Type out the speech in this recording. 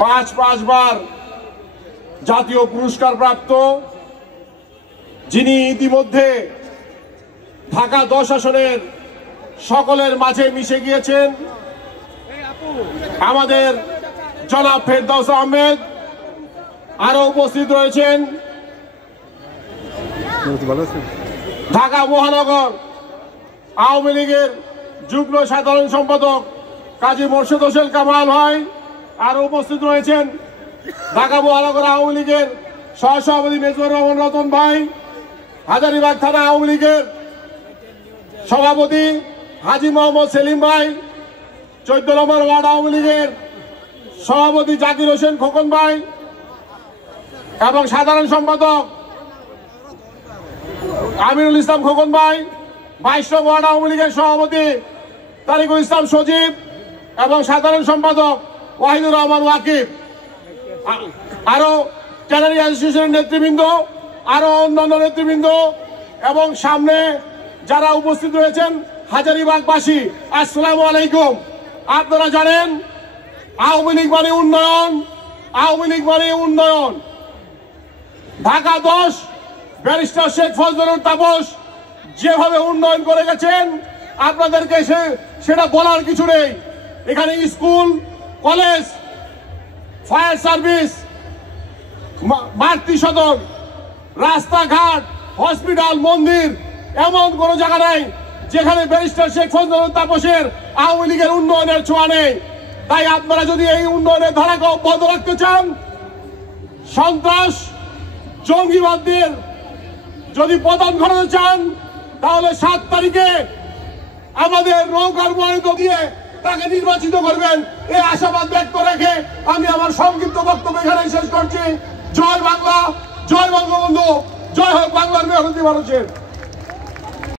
পাঁচবার জাতীয় পুরস্কার প্রাপ্ত, যিনি ইতিমধ্যে ঢাকা 10 আসনের সকলের মাঝে মিশে গিয়েছেন, আমাদের জনাব ফেরদৌস আহমেদ। আরো উপস্থিত রয়েছেন ঢাকা মহানগর আওয়ামী লীগের যুগ্ম সাধারণ সম্পাদক কাজী মোর্শেদ হোসেন কামাল ভাই। আরো উপস্থিত রয়েছেন ঢাকা মহানগর আওয়ামী লীগের সহসভাপতি মেজর রহমান রতন ভাই, হাজারীবাগ থানা আওয়ামী লীগের সভাপতি হাজী মোহাম্মদ সেলিম ভাই, 14 নম্বর ওয়ার্ড আওয়ামী লীগের সভাপতি জাকির হোসেন খোকন ভাই এবং সাধারণ সম্পাদক আমিনুল ইসলাম খোকন ভাই, 22 নং ওয়ার্ড আওয়ামী লীগের সভাপতি তারিকুল ইসলাম সজীব এবং সাধারণ সম্পাদক ওয়াহিদুর রহমান ওয়াকিব, আরো ট্যানারি অ্যাসোসিয়েশনের নেতৃবৃন্দ, আরো অন্যান্য নেতৃবৃন্দ এবং সামনে যারা উপস্থিত রয়েছেন হাজারীবাগবাসী, আসসালামু আলাইকুম। আপনারা জানেন আওয়ামী লীগ মানে উন্নয়ন, আওয়ামী লীগ মানে উন্নয়ন। ঢাকা 10 ব্যারিস্টার শেখ ফজলুর তাপস যেভাবে উন্নয়ন করে গেছেন, আপনাদেরকে সেটা বলার কিছু নেই। এখানে স্কুল, কলেজ, ফায়ার সার্ভিস, মাতৃ সদন, রাস্তাঘাট, হসপিটাল, মন্দির, এমন কোন জায়গা নাই যেখানে ব্যারিস্টার শেখ ফজলুর তাপসের আওয়ামী লীগের উন্নয়নের ছোঁয়া নেই। তাই আপনারা যদি এই উন্নয়নের ধারাকে অব্যাহত রাখতে চান, সন্ত্রাস জঙ্গিবাদদের যদি পতন ঘটাতে চান, তাহলে 7 তারিখে আমাদের নৌকার মনোনীত দিয়ে তাকে নির্বাচিত করবেন, এই আশাবাদ ব্যক্ত রেখে আমি আমার সংক্ষিপ্ত বক্তব্য এখানে শেষ করছি। জয় বাংলা, জয় বঙ্গবন্ধু, জয় হোক বাংলার মেহনতি মানুষের।